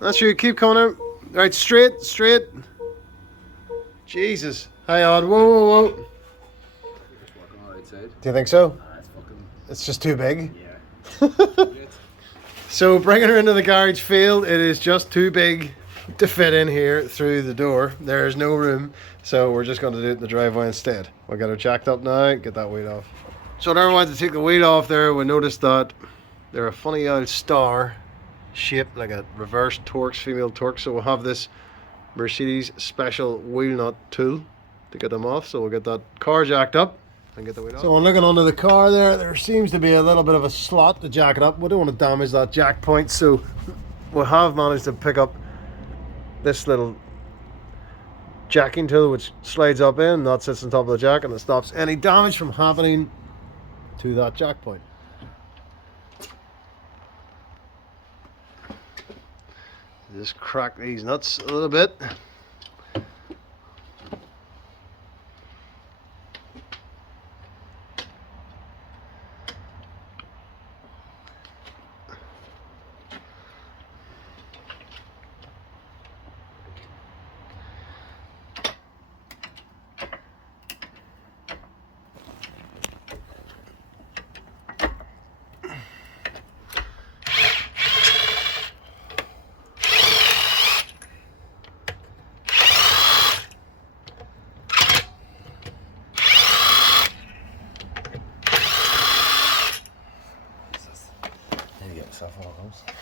That's you. Keep coming out. Right, straight, straight. Jesus. Hang on. Whoa, whoa, whoa. Do you think so? It's just too big. Yeah. So bringing her into the garage field, it is just too big to fit in here through the door. There is no room, so we're just going to do it in the driveway instead. We'll get her jacked up now, get that weight off. So whenever we want to take the weight off there, we noticed that they're a funny old star shape, like a reverse Torx, female Torx. So we'll have this Mercedes special wheel nut tool to get them off. So we'll get that car jacked up and get the weight off. So when looking under the car there seems to be a little bit of a slot to jack it up. We don't want to damage that jack point, so we have managed to pick up this little jacking tool which slides up in, that sits on top of the jack, and it stops any damage from happening to that jack point. Just crack these nuts a little bit.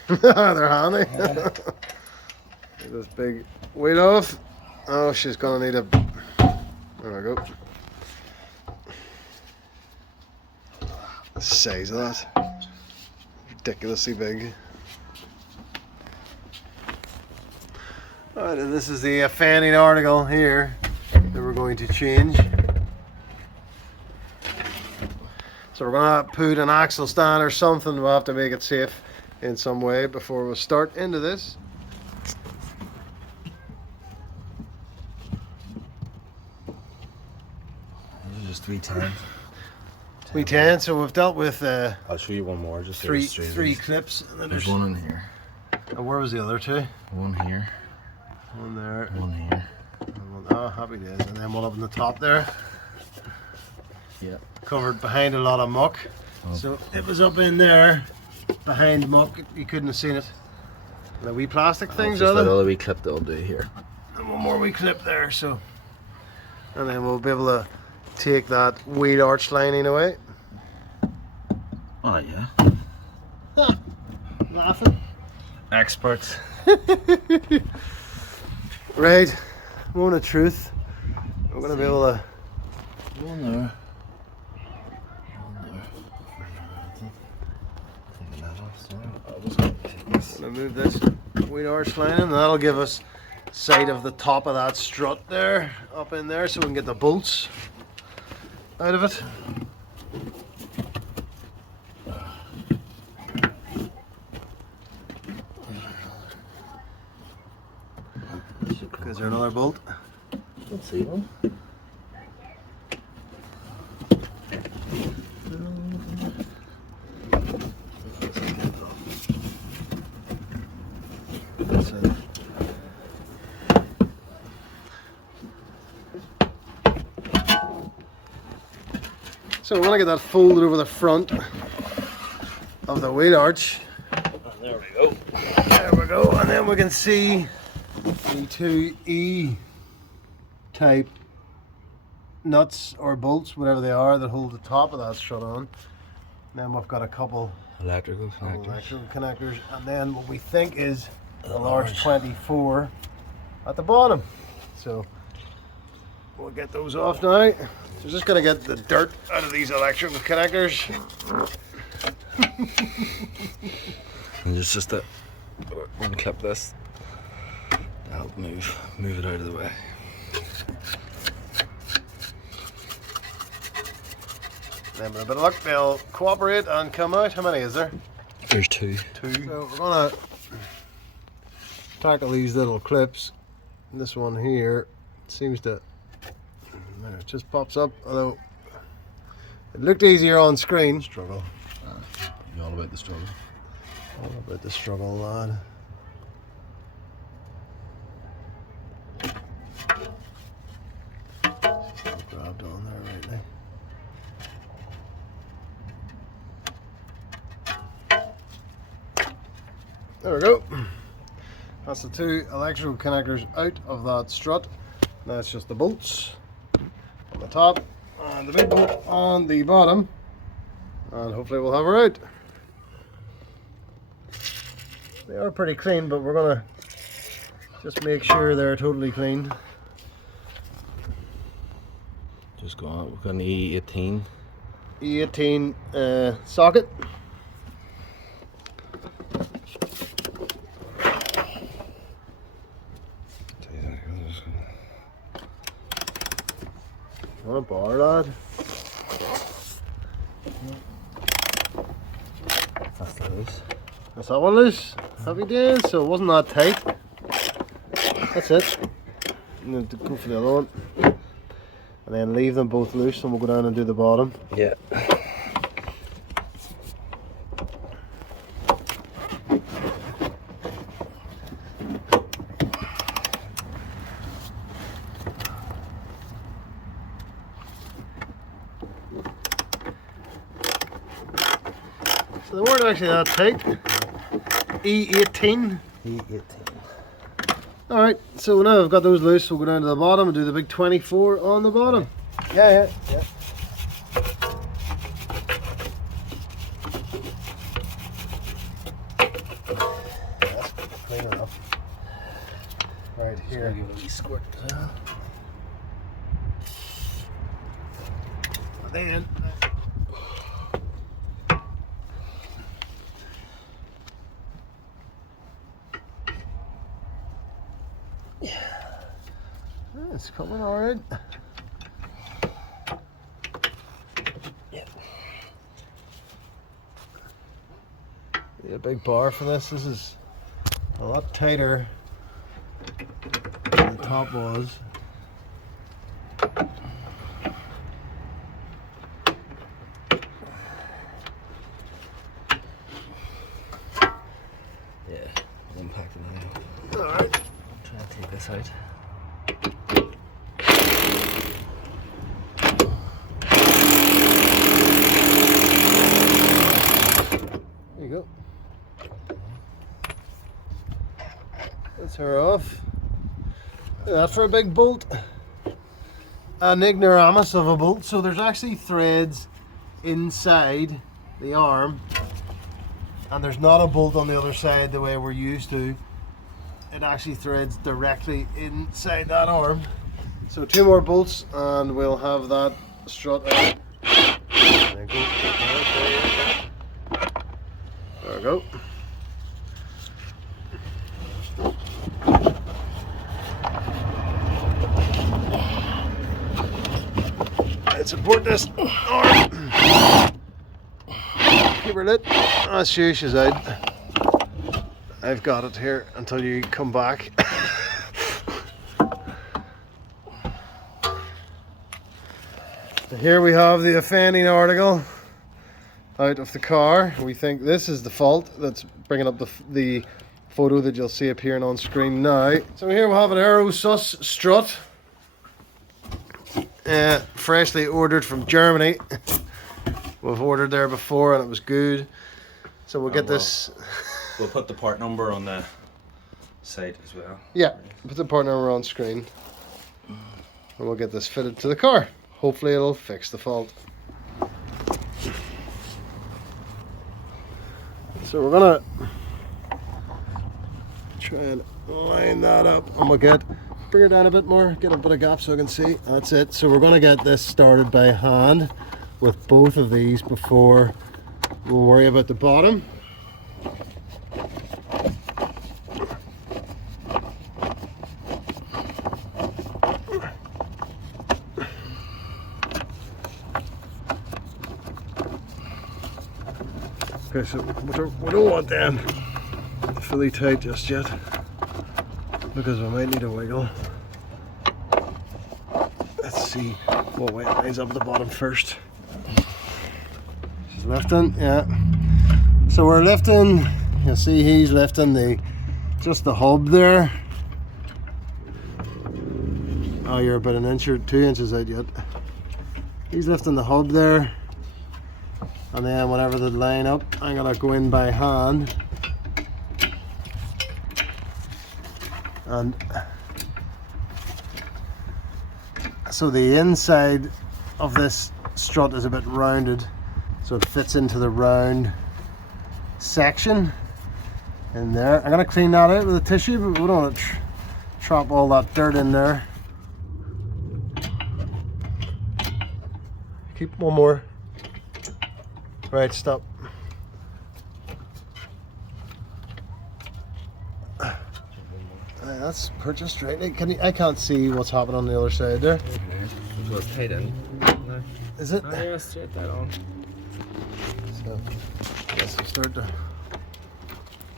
They're handy. Yeah. Get this big weight off. Oh, she's gonna need a. There we go. The size of that. Ridiculously big. Alright, and this is the fanning article here that we're going to change. So we're gonna put an axle stand or something. We'll have to make it safe in some way before we start into this. Just 310. 310. So we've dealt with I'll show you one more. Just three clips. And then there's one in here. And where was the other two? One here. One there. One here. And one, oh, happy days. And then one up in the top there. Yeah. Covered behind a lot of muck. Oh. So it was up in there behind muck. You couldn't have seen it. The wee plastic things, just are that other wee clip that I'll do here. And one more wee clip there. So, and then we'll be able to take that wheel arch lining away. Oh yeah. Laughing. Experts. Right. Moment of truth. We're gonna be able to. One there. I'm gonna move this wheel arch lining, and that'll give us sight of the top of that strut there, up in there, so we can get the bolts out of it. Is there another bolt? Let's see one. So we want to get that folded over the front of the wheel arch. There we go. There we go, and then we can see the two E-type nuts or bolts, whatever they are, that hold the top of that strut on. And then we've got a couple Electrical connectors, and then what we think is a large 24 at the bottom. So we'll get those off now. So just gonna get the dirt out of these electrical connectors. And it's just that we're going to clip this. That'll move it out of the way. Then with a bit of luck, they'll cooperate and come out. How many is there? There's two. Two. So we're gonna tackle these little clips. This one here seems to, there, it just pops up, although it looked easier on screen. Struggle. You all about the struggle? All about the struggle, lad. There we go. That's the two electrical connectors out of that strut. Now it's just the bolts on the top and the big bolt on the bottom, and hopefully we'll have her out. They are pretty clean, but we're gonna just make sure they're totally clean. Just go on, we've got an E18. E18 socket. What a bar, lad. That's the loose. That's that one loose. Happy days. So it wasn't that tight. That's it. I'm going to go for the other one. And then leave them both loose and we'll go down and do the bottom. Yeah. So they weren't actually that tight. E18. E18. Alright, so now I've got those loose, we'll go down to the bottom and do the big 24 on the bottom. Yeah. That's clean enough. Right here. Give it a wee squirt. Then it's coming alright. Yeah, a big bar for this. This is a lot tighter than the top was. Yeah, unpacked it now. Alright. I'm trying to take this out. There you go. That's her off. Look at that for a big bolt. An ignoramus of a bolt. So there's actually threads inside the arm, and there's not a bolt on the other side the way we're used to. It actually threads directly inside that arm. So two more bolts and we'll have that strut out. There we go. There we go. Let's support this arm. Keep her lit. That's she, she's out. I've got it here until you come back. So here we have the offending article out of the car. We think this is the fault that's bringing up the photo that you'll see appearing on screen now. So here we have an Aerosus strut, freshly ordered from Germany. We've ordered there before and it was good. So we'll get this. We'll put the part number on the site as well. Yeah, put the part number on screen. And we'll get this fitted to the car. Hopefully it'll fix the fault. So we're gonna try and line that up and we'll bring her down a bit more, get a bit of gap so I can see. That's it. So we're gonna get this started by hand with both of these before we'll worry about the bottom. Okay, so we don't want them fully tight just yet because we might need a wiggle. Let's see what way it lines up at the bottom first. She's lifting, yeah. So we're lifting, you'll see he's lifting just the hub there. Oh, you're about an inch or 2 inches out yet. He's lifting the hub there. And then whenever they line up, I'm gonna go in by hand And so the inside of this strut is a bit rounded, so it fits into the round section in there. I'm going to clean that out with a tissue, but we don't want to trap all that dirt in there. Keep one more. Right, stop. That's purchased right. I can't see what's happening on the other side there. Well, it's tight in. No. Is it? Oh, yeah, straight that on. So, let's start to.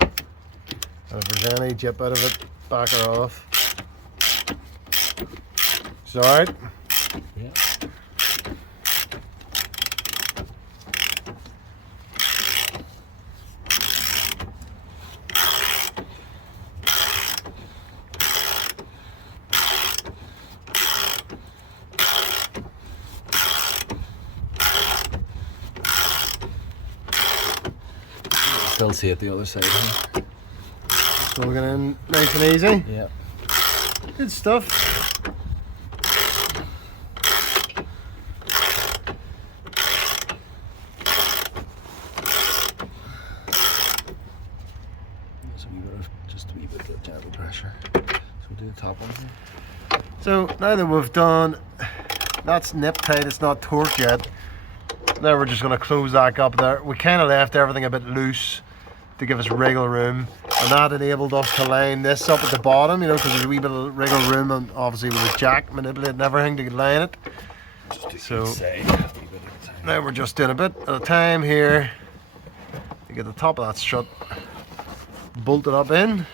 And if there's any jip out of it, back her off. It's alright? Yeah. Still see it the other side. Huh? Still getting in nice and easy. Yeah. Good stuff. Just a wee bit of gentle pressure. So we'll do the top one here. So now that we've done, that's nip tight, it's not torqued yet. Now we're just going to close that up there. We kind of left everything a bit loose to give us wriggle room, and that enabled us to line this up at the bottom, you know, because there's a wee bit of wriggle room, and obviously with the jack manipulating everything to line it. So now we're just doing a bit at a time here to get the top of that strut bolted up in,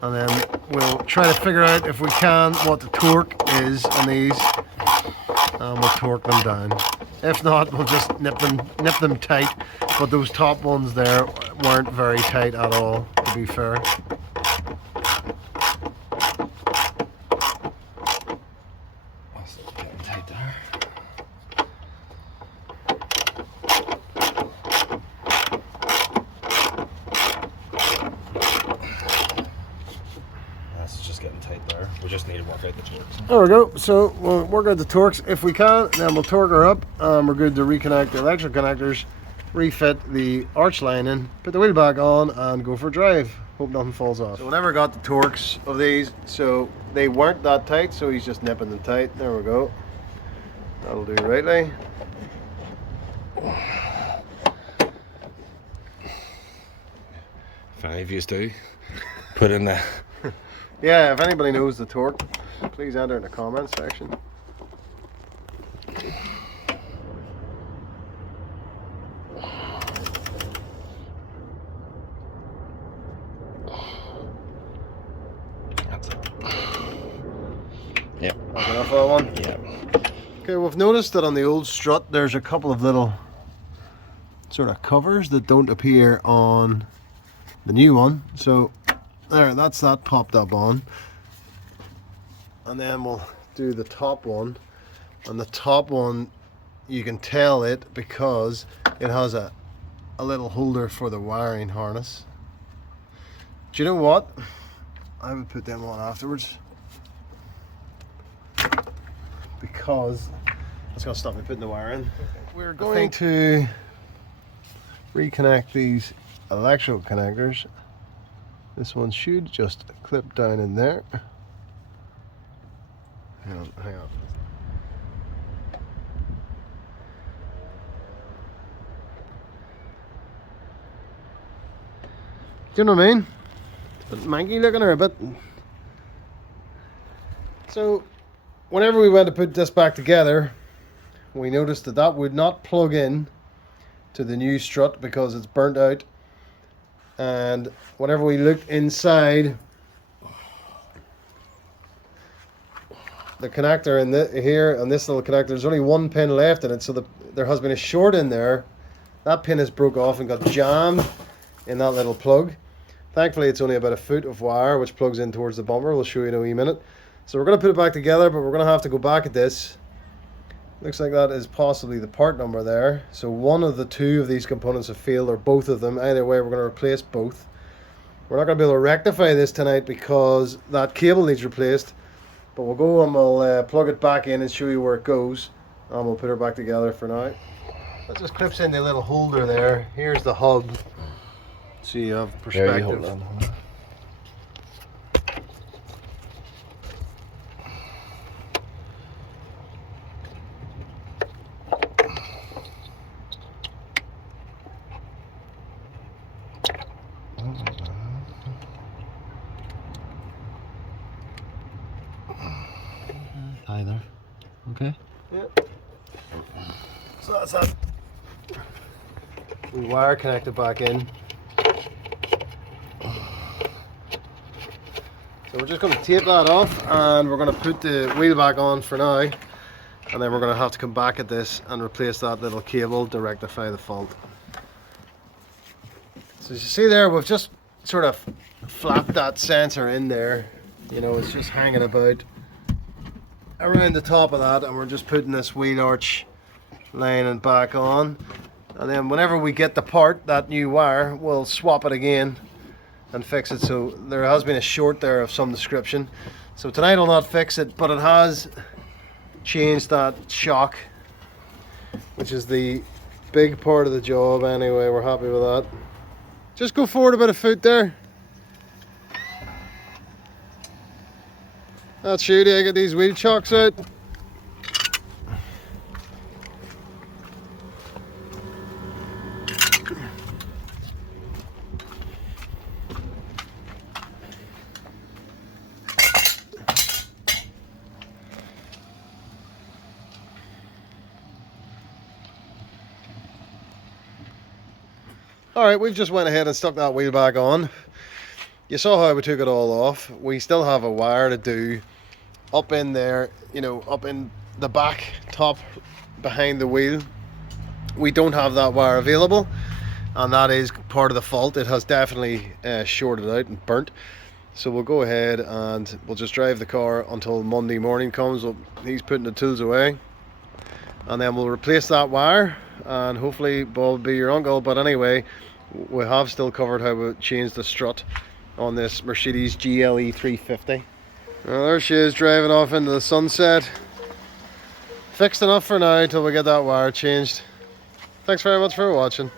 and then we'll try to figure out, if we can, what the torque is on these, and we'll torque them down. If not, we'll just nip them tight. But those top ones there weren't very tight at all, to be fair. Getting tight there. That's just getting tight there. We just need to work out the torques. There we go. So we'll work out the torques if we can, then we'll torque her up. We're good to reconnect the electric connectors, refit the arch lining, put the wheel back on, and go for a drive. Hope nothing falls off. So we never got the torques of these, so they weren't that tight, so he's just nipping them tight. There we go. That'll do rightly. If any of you do, put in the... Yeah, if anybody knows the torque, please enter in the comments section. That's it. Yep. Enough for that one? Yep. Okay, we've noticed that on the old strut there's a couple of little sort of covers that don't appear on the new one. So there, that's that popped up on. And then we'll do the top one. And the top one, you can tell it because it has a little holder for the wiring harness. Do you know what? I would put them on afterwards, because that's going to stop me putting the wire in. We're going to reconnect these electrical connectors. This one should just clip down in there. Hang on. Do you know what I mean? It's a bit manky looking, or a bit. So whenever we went to put this back together, we noticed that that would not plug in to the new strut because it's burnt out. And whenever we looked inside the connector in here, on this little connector, there's only one pin left in it, so there has been a short in there. That pin is broke off and got jammed in that little plug. Thankfully it's only about a foot of wire which plugs in towards the bumper. We'll show you in a wee minute. So we're going to put it back together, but we're going to have to go back at this Looks like that is possibly the part number there. So one of the two of these components have failed, or both of them. Either way, we're going to replace both. We're not going to be able to rectify this tonight because that cable needs replaced. But we'll go and we'll plug it back in and show you where it goes. And we'll put her back together for now. That just clips in the little holder there. Here's the hub. So you have perspective. There you hold on. Tie there. Okay. Yep. So that's that. We wire connected back in. So we're just going to tape that off and we're going to put the wheel back on for now. And then we're going to have to come back at this and replace that little cable to rectify the fault. So as you see there, we've just sort of flapped that sensor in there. You know, it's just hanging about around the top of that, and we're just putting this wheel arch lining back on. And then whenever we get the part, that new wire, we'll swap it again and fix it. So there has been a short there of some description. So tonight I'll not fix it, but it has changed that shock, which is the big part of the job anyway. We're happy with that. Just go forward a bit of foot there. That's shooty. I get these wheel chocks out. Alright, we've just went ahead and stuck that wheel back on. You saw how we took it all off. We still have a wire to do up in there, you know, up in the back top behind the wheel. We don't have that wire available, and that is part of the fault. It has definitely shorted out and burnt. So we'll go ahead and we'll just drive the car until Monday morning comes. He's putting the tools away, and then we'll replace that wire, and hopefully Bob will be your uncle. But anyway, we have still covered how we changed the strut on this Mercedes GLE 350. Well, there she is driving off into the sunset. Fixed enough for now until we get that wire changed. Thanks very much for watching.